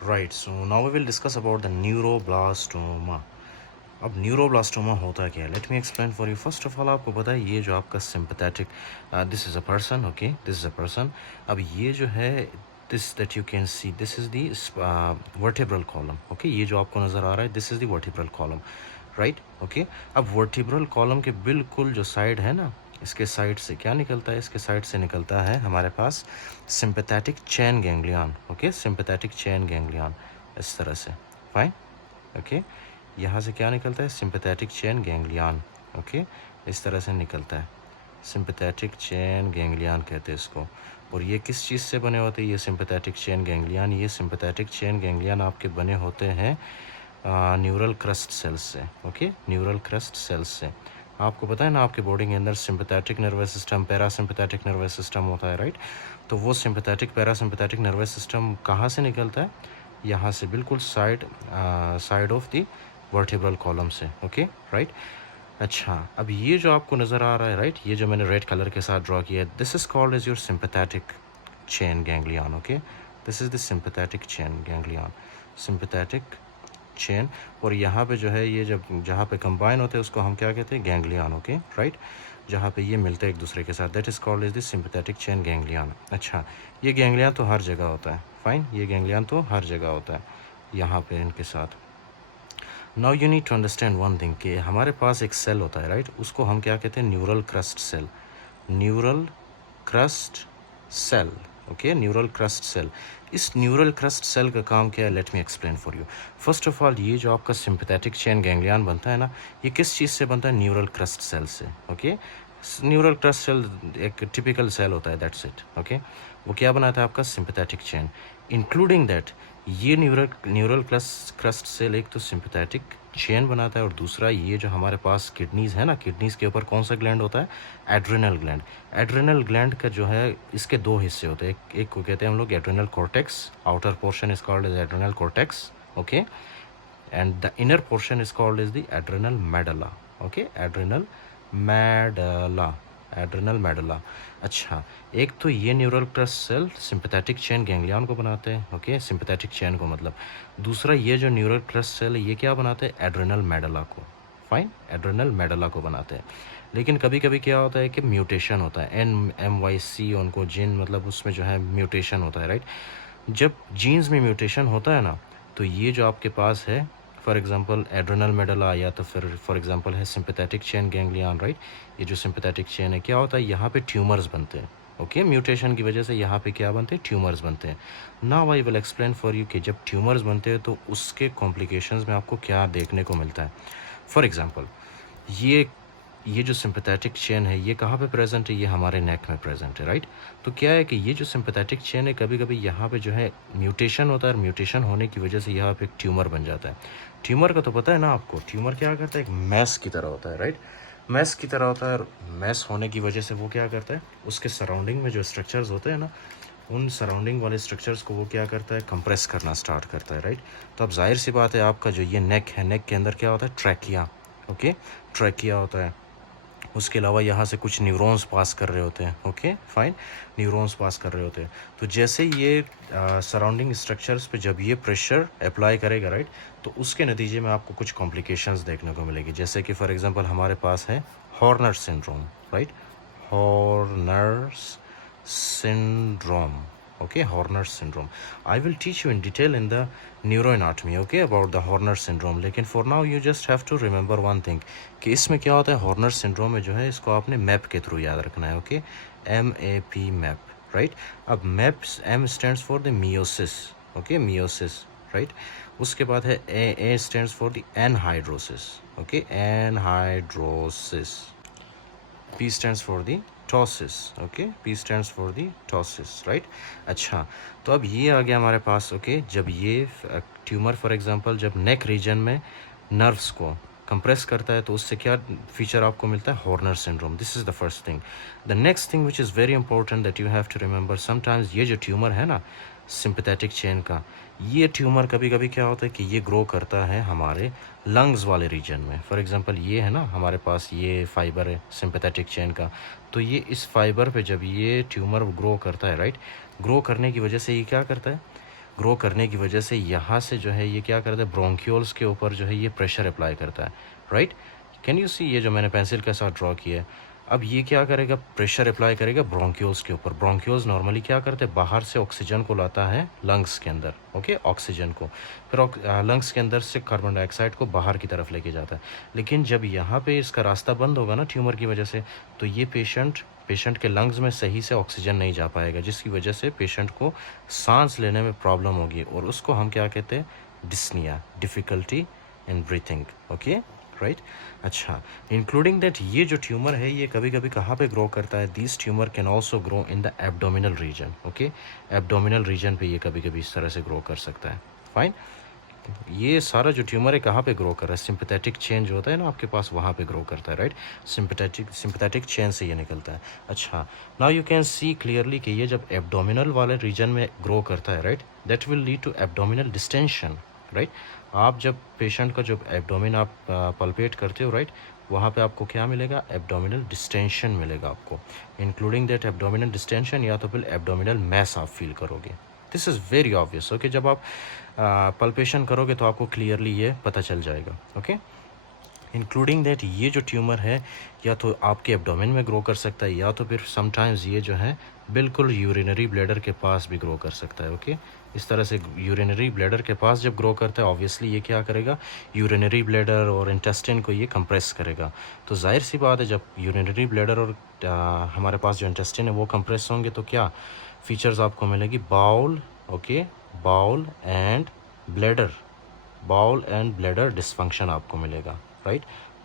Right, so now we will discuss about the neuroblastoma. अब neuroblastoma होता क्या है, let me explain for you. First of all आपको पता है ये जो आपका sympathetic, this is a person, okay, this is a person. अब ये जो है, this that you can see, this is the vertebral column, okay. ये जो आपको नज़र आ रहा है, this is the vertebral column, right, okay. अब वर्टिब्रल कॉलम के बिल्कुल जो साइड है ना, इसके साइड से क्या निकलता है, इसके साइड से निकलता है हमारे पास sympathetic chain ganglion, okay, sympathetic chain ganglion, इस तरह से, फाइन, ओके। यहाँ से क्या निकलता है, सिंपैथेटिक चेन गैंग्लियन, ओके, इस तरह से निकलता है, सिंपैथेटिक चेन गैंग्लियन कहते हैं इसको। और ये किस चीज़ से बने होते हैं, ये सिंपैथेटिक चेन गैंग्लियन, ये सिंपैथेटिक चेन गैंग्लियन आपके बने होते हैं न्यूरल क्रस्ट सेल्स से, ओके, न्यूरल क्रस्ट सेल्स से। आपको पता है ना, आपके बॉडी के अंदर sympathetic nervous system, parasympathetic nervous system होता है, राइट। तो वो सिंपैथेटिक पैरासिम्पैथेटिक नर्वस सिस्टम कहाँ से निकलता है, यहाँ से, बिल्कुल side of the vertebral column से, ओके, राइट। अच्छा, अब ये जो आपको नज़र आ रहा है, राइट, ये जो मैंने रेड कलर के साथ ड्रॉ किया है, this is called as your sympathetic chain ganglion, okay. This is the sympathetic chain ganglion, sympathetic chain. और यहाँ पे जो है, ये जब जहाँ पे कंबाइन होते हैं उसको हम क्या कहते हैं, गैंग्लियन, ओके, राइट। जहाँ पे ये मिलते हैं एक दूसरे के साथ, that is called is the sympathetic chain ganglion. अच्छा, ये गैंग्लियन तो हर जगह होता है, फाइन, ये गैंग्लियन तो हर जगह होता है यहाँ पे इनके साथ। Now you need to understand one thing, कि हमारे पास एक सेल होता है, राइट, उसको हम क्या कहते हैं, neural crest cell, neural crest cell, okay, neural crest cell. इस न्यूरल क्रस्ट सेल का काम क्या है, let me explain for you. First of all, ये जो आपका सिंपैथेटिक चेन गैंग्लियन बनता है ना, ये किस चीज़ से बनता है, न्यूरल क्रस्ट सेल से, ओके। न्यूरल क्रस्ट सेल एक टिपिकल सेल होता है, दैट्स इट, ओके। वो क्या बनाता है, आपका सिंपैथेटिक चेन, इंक्लूडिंग दैट ये न्यूरल क्रस्ट सेल एक तो सिंपैथेटिक चेन बनाता है, और दूसरा ये जो हमारे पास किडनीज़ है ना, किडनीज़ के ऊपर कौन सा ग्लैंड होता है, एड्रिनल ग्लैंड। एड्रिनल ग्लैंड का जो है, इसके दो हिस्से होते हैं, एक को कहते हैं हम लोग adrenal cortex, outer portion is called as adrenal cortex, okay, and the inner portion is called as the adrenal medulla, okay, adrenal medulla, adrenal medulla. अच्छा, एक तो ये neural crest cell sympathetic chain ganglion को बनाते हैं, okay, sympathetic chain को मतलब। दूसरा ये जो न्यूरल क्रस्ट सेल है, ये क्या बनाते हैं, एड्रिनल मेडुला को, फाइन, एड्रिनल मेडुला को बनाते हैं। लेकिन कभी कभी क्या होता है कि म्यूटेशन होता है, NMYC उनको जीन, मतलब उसमें जो है म्यूटेशन होता है, राइट। जब जीन्स में म्यूटेशन होता है ना, तो ये जो आपके पास है, फॉर एग्जांपल एड्रिनल मेडुला, या तो फिर फॉर एग्जांपल है सिंपैथेटिक चेन गैंग्लियन, राइट। ये जो सिंपैथेटिक चेन है, क्या होता है, यहाँ पे ट्यूमर्स बनते हैं, ओके, म्यूटेशन की वजह से यहाँ पे क्या बनते हैं, ट्यूमर्स बनते हैं। Now I will explain for you कि जब ट्यूमर्स बनते हैं तो उसके कॉम्प्लिकेशंस में आपको क्या देखने को मिलता है। फॉर एग्जांपल, ये जो सिंपैथेटिक चेन है, ये कहाँ पे प्रेजेंट है, ये हमारे नेक में प्रेजेंट है, राइट। तो क्या है कि ये जो सिंपैथेटिक चेन है, कभी कभी यहाँ पे जो है म्यूटेशन होता है, और म्यूटेशन होने की वजह से यहाँ पे एक ट्यूमर बन जाता है। ट्यूमर का तो पता है ना आपको, ट्यूमर क्या करता है, एक मैस की तरह होता है, राइट, मैस की तरह होता है। और मैस होने की वजह से वो क्या करता है, उसके सराउंडिंग में जो स्ट्रक्चर्स होते हैं ना, उन सराउंडिंग वाले स्ट्रक्चर्स को वो क्या करता है, कंप्रेस करना स्टार्ट करता है, राइट। तो अब जाहिर सी बात है, आपका जो ये नेक है, नेक के अंदर क्या होता है, ट्रैकिया, ओके, ट्रैकिया होता है। उसके अलावा यहाँ से कुछ न्यूरॉन्स पास कर रहे होते हैं, ओके, फाइन, न्यूरॉन्स पास कर रहे होते हैं। तो जैसे ये सराउंडिंग स्ट्रक्चर्स पे जब ये प्रेशर अप्लाई करेगा, राइट, तो उसके नतीजे में आपको कुछ कॉम्प्लिकेशंस देखने को मिलेगी। जैसे कि फॉर एग्जांपल हमारे पास है Horner syndrome, right, Horner's syndrome, okay, Horner syndrome. I will teach you in detail in the neuroanatomy, okay, about the Horner syndrome. लेकिन for now you just have to remember one thing, कि इसमें क्या होता है, Horner syndrome में जो है, इसको आपने मैप के थ्रू याद रखना है, okay, MAP, मैप, राइट। अब map, M stands for the meiosis, okay, meiosis, right. उसके बाद है A stands for the anhydrosis, okay, anhydrosis। P stands for the ptosis, okay, P stands for the ptosis, right। अच्छा, तो अब ये आ गया हमारे पास, ओके, जब ये ट्यूमर फॉर एग्जांपल जब नेक रीजन में नर्व्स को कंप्रेस करता है, तो उससे क्या फीचर आपको मिलता है, Horner syndrome. This is the first thing. The next thing which is very important that you have to remember, sometimes ये जो ट्यूमर है ना सिंपैथेटिक चेन का, ये ट्यूमर कभी कभी क्या होता है कि ये ग्रो करता है हमारे लंग्स वाले रीजन में। फॉर एग्जांपल ये है ना हमारे पास ये फाइबर है सिंपैथेटिक चेन का, तो ये इस फाइबर पे जब ये ट्यूमर ग्रो करता है, राइट, ग्रो करने की वजह से ये क्या करता है, ग्रो करने की वजह से यहाँ से जो है ये क्या करता है, ब्रोंक्यूल्स के ऊपर जो है ये प्रेशर अप्लाई करता है, राइट। कैन यू सी, ये जो मैंने पेंसिल के साथ ड्रॉ किया है, अब ये क्या करेगा, प्रेशर अप्लाई करेगा ब्रोंक्यूल्स के ऊपर। ब्रोंक्यूल्स नॉर्मली क्या करते हैं, बाहर से ऑक्सीजन को लाता है लंग्स के अंदर, ओके, ऑक्सीजन को, फिर लंग्स के अंदर से कार्बन डाइऑक्साइड को बाहर की तरफ लेके जाता है। लेकिन जब यहाँ पे इसका रास्ता बंद होगा ना ट्यूमर की वजह से, तो ये पेशेंट के लंग्स में सही से ऑक्सीजन नहीं जा पाएगा, जिसकी वजह से पेशेंट को सांस लेने में प्रॉब्लम होगी, और उसको हम क्या कहते हैं, dyspnoea, difficulty in breathing, okay, right. अच्छा, इंक्लूडिंग दैट ये जो ट्यूमर है ये कभी कभी कहाँ पे ग्रो करता है, this tumour can also grow in the abdominal region, okay, abdominal region पे ये कभी कभी इस तरह से ग्रो कर सकता है, फाइन। ये सारा जो ट्यूमर है कहाँ पे ग्रो कर रहा है, सिंपैथेटिक चेन जो होता है ना आपके पास, वहाँ पे ग्रो करता है, राइट, सिंपैथेटिक चेन से ये निकलता है। अच्छा, now you can see clearly कि ये जब एब्डोमिनल वाले रीजन में ग्रो करता है, right, that will lead to abdominal distension, right. आप जब पेशेंट का जब एब्डोमिन आप पल्पेट करते हो, राइट, वहाँ पे आपको क्या मिलेगा, एब्डोमिनल डिस्टेंशन मिलेगा आपको, इंक्लूडिंग दैट एब्डोमिनल डिस्टेंशन, या तो फिर एब्डोमिनल मैस आप फील करोगे। This is very obvious, okay, जब आप पल्पेशन करोगे तो आपको क्लियरली ये पता चल जाएगा, ओके। इंक्लूडिंग दैट ये जो ट्यूमर है या तो आपके एब्डोमेन में ग्रो कर सकता है, या तो फिर समटाइम्स ये जो है बिल्कुल यूरिनरी ब्लैडर के पास भी ग्रो कर सकता है, ओके। इस तरह से यूरिनरी ब्लैडर के पास जब ग्रो करता है, ऑब्वियसली ये क्या करेगा, यूरिनरी ब्लैडर और इंटेस्टिन को ये कंप्रेस करेगा। तो जाहिर सी बात है, जब यूरिनरी ब्लैडर और हमारे पास जो इंटेस्टिन है वो कंप्रेस होंगे तो क्या फीचर्स आपको मिलेगी, bowel, okay, bowel and bladder, bowel and bladder dysfunction आपको मिलेगा, right,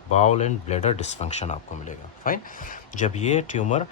bowel and bladder dysfunction आपको मिलेगा, फाइन। जब ये ट्यूमर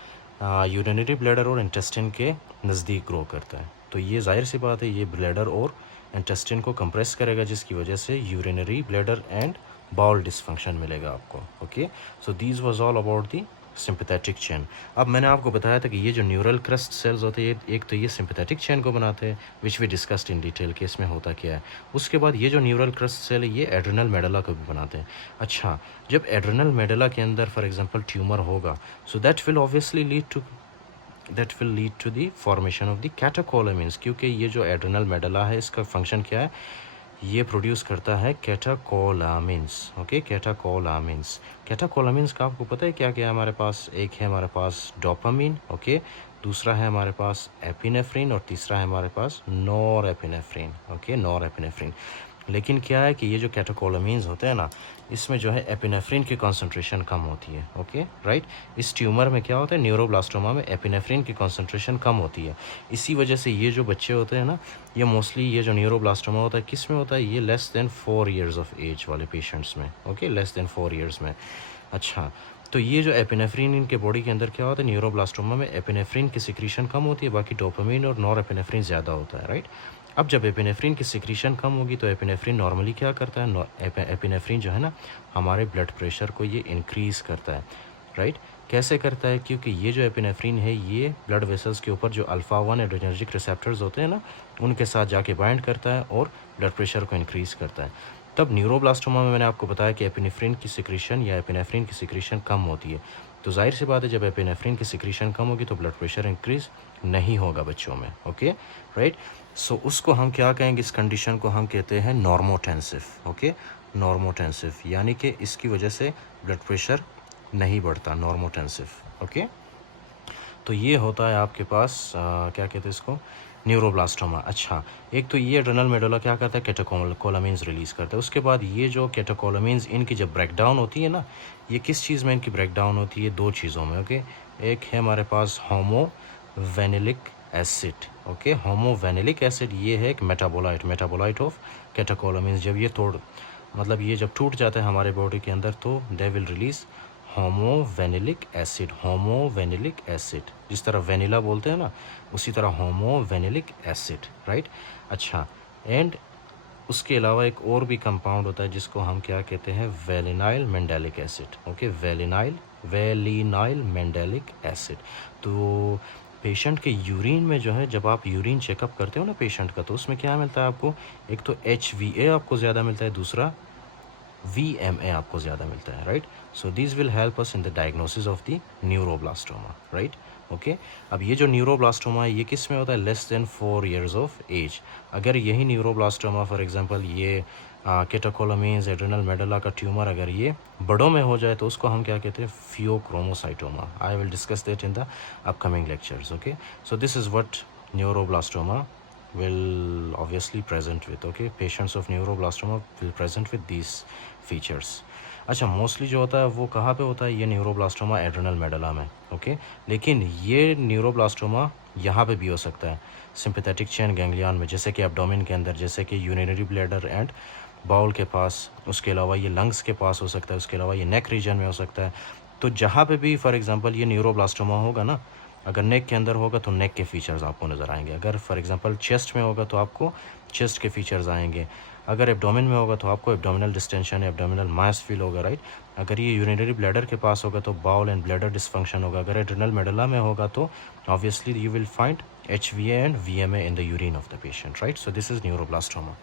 यूरिनरी ब्लैडर और इंटेस्टिन के नज़दीक ग्रो करता है, तो ये जाहिर सी बात है ये ब्लैडर और इंटेस्टिन को कंप्रेस करेगा, जिसकी वजह से urinary bladder and bowel dysfunction मिलेगा आपको, okay. So these was all about the sympathetic chain. अब मैंने आपको बताया था कि ये जो न्यूरल क्रस्ट सेल्स होते हैं, एक तो ये सिंपैथेटिक चेन को बनाते हैं, which we discussed in detail कि इसमें होता क्या है। उसके बाद ये जो न्यूरल क्रस्ट सेल है ये एड्रेनल मेडुला को भी बनाते हैं। अच्छा, जब एड्रेनल मेडुला के अंदर फॉर एग्जांपल ट्यूमर होगा, so that will obviously lead to the formation of the catecholamines, क्योंकि ये जो एड्रेनल मेडुला है इसका फंक्शन क्या है, ये प्रोड्यूस करता है कैटेकोलामिन्स, ओके, कैटेकोलामिन्स। कैटेकोलामिन्स का आपको पता है क्या क्या है हमारे पास, एक है हमारे पास डोपामिन, ओके, दूसरा है हमारे पास एपिनेफ्रिन, और तीसरा है हमारे पास norepinephrine, okay, norepinephrine. लेकिन क्या है कि ये जो कैटेकोलामिन्स होते हैं ना, इसमें जो है एपिनेफ्रिन की कॉन्सेंट्रेशन कम होती है, ओके, राइट। इस ट्यूमर में क्या होता है, न्यूरोब्लास्टोमा में एपिनेफ्रिन की कॉन्सेंट्रेशन कम होती है। इसी वजह से ये जो बच्चे होते हैं ना, ये मोस्टली ये जो न्यूरोब्लास्टोमा होता है किस में होता है, ये less than 4 years of age वाले पेशेंट्स में, ओके, लेस देन 4 ईयर्स में। अच्छा, तो ये जो एपिनेफ्रिन इनके बॉडी के अंदर क्या होता है, न्यूरोब्लास्टोमा में एपिनेफ्रिन की सिक्रीशन कम होती है, बाकी डोपामिन और नॉर एपिनेफ्रिन ज़्यादा होता है, राइट। अब जब एपिनेफ्रिन की सिक्रीशन कम होगी तो एपिनेफ्रिन नॉर्मली क्या करता है, एपिनेफ्रिन जो है ना हमारे ब्लड प्रेशर को ये इंक्रीज़ करता है, राइट। कैसे करता है, क्योंकि ये जो एपिनेफ्रिन है ये ब्लड वेसल्स के ऊपर जो अल्फ़ा 1 एड्रेनर्जिक रिसेप्टर्स होते हैं ना, उनके साथ जाके बाइंड करता है और ब्लड प्रेशर को इंक्रीज़ करता है। तब न्यूरोब्लास्टोमा में मैंने आपको बताया कि एपिनेफ्रिन की सिक्रीशन या एपिनेफ्रिन की सिक्रीशन कम होती है, तो जाहिर सी बात है जब एपिनेफ्रिन की सिक्रीशन कम होगी तो ब्लड प्रेशर इंक्रीज़ नहीं होगा बच्चों में, ओके, राइट। सो उसको हम क्या कहेंगे, इस कंडीशन को हम कहते हैं नॉर्मोटेंसिव, ओके, नॉर्मोटेंसिव, यानी कि इसकी वजह से ब्लड प्रेशर नहीं बढ़ता, नॉर्मोटेंसिव, ओके। तो ये होता है आपके पास क्या कहते हैं इसको, न्यूरोब्लास्टोमा। अच्छा, एक तो ये एड्रेनल मेडुला क्या करता है, कैटेकोलामिन्स रिलीज़ करता है। उसके बाद ये जो कैटेकोलामिन्स इनकी जब ब्रेकडाउन होती है ना, ये किस चीज़ में इनकी ब्रेकडाउन होती है, दो चीज़ों में, ओके। एक है हमारे पास होमोवेनिलिक एसिड, ओके, होमोवेनिलिक एसिड ये है एक मेटाबोलाइट ऑफ कैटेकोलामिन्स। जब ये मतलब ये जब टूट जाता है हमारे बॉडी के अंदर तो दे विल रिलीज़ होमोवेनिलिक एसिड, जिस तरह वेनिला बोलते हैं ना, उसी तरह होमोवेनिलिक एसिड, राइट। अच्छा, एंड उसके अलावा एक और भी कंपाउंड होता है जिसको हम क्या कहते हैं, वेलिनाइल मेंडेलिक एसिड, ओके, वेलिनाइल मेंडेलिक एसिड। तो पेशेंट के यूरिन में जो है, जब आप यूरिन चेकअप करते हो ना पेशेंट का, तो उसमें क्या मिलता है आपको, एक तो HVA आपको ज़्यादा मिलता है, दूसरा VMA आपको ज़्यादा मिलता है, right. So this will help us in the diagnosis of the neuroblastoma, right. Okay अब ये जो न्यूरोब्लास्टोमा है ये किस में होता है, less than 4 years of age. अगर यही न्यूरोब्लास्टोमा फॉर एग्जांपल ये कैटेकोलोमीन्स एड्रेनल मेडुला का ट्यूमर अगर ये बड़ों में हो जाए तो उसको हम क्या कहते हैं, phaeochromocytoma. I will discuss that in the upcoming lectures. Okay so this is what neuroblastoma will obviously present with, okay, patients of neuroblastoma will present with these features। अच्छा मोस्टली जो होता है वो कहाँ पे होता है, ये न्यूरोब्लास्टोमा एड्रेनल मेडुला में, ओके लेकिन ये न्यूरोब्लास्टोमा यहाँ पे भी हो सकता है सिंपैथेटिक चेन गैंग्लियन में, जैसे कि एब्डोमेन के अंदर, जैसे कि यूरिनरी ब्लैडर एंड बाउल के पास, उसके अलावा ये लंग्स के पास हो सकता है, उसके अलावा ये नेक रीजन में हो सकता है। तो जहाँ पे भी फॉर एग्जांपल ये न्यूरोब्लास्टोमा होगा ना, अगर नेक के अंदर होगा तो नेक के फीचर्स आपको नज़र आएंगे, अगर फॉर एग्जांपल चेस्ट में होगा तो आपको चेस्ट के फीचर्स आएंगे, अगर एब्डोमेन में होगा तो आपको एब्डोमिनल डिस्टेंशन या एब्डोमिनल मास फील होगा, राइट। अगर ये यूरिनरी ब्लैडर के पास होगा तो बाउल एंड ब्लैडर डिस्फंक्शन होगा, अगर एड्रेनल मेडुला में होगा तो obviously you will find HVA and VMA in the urine of the patient, right? So this is neuroblastoma।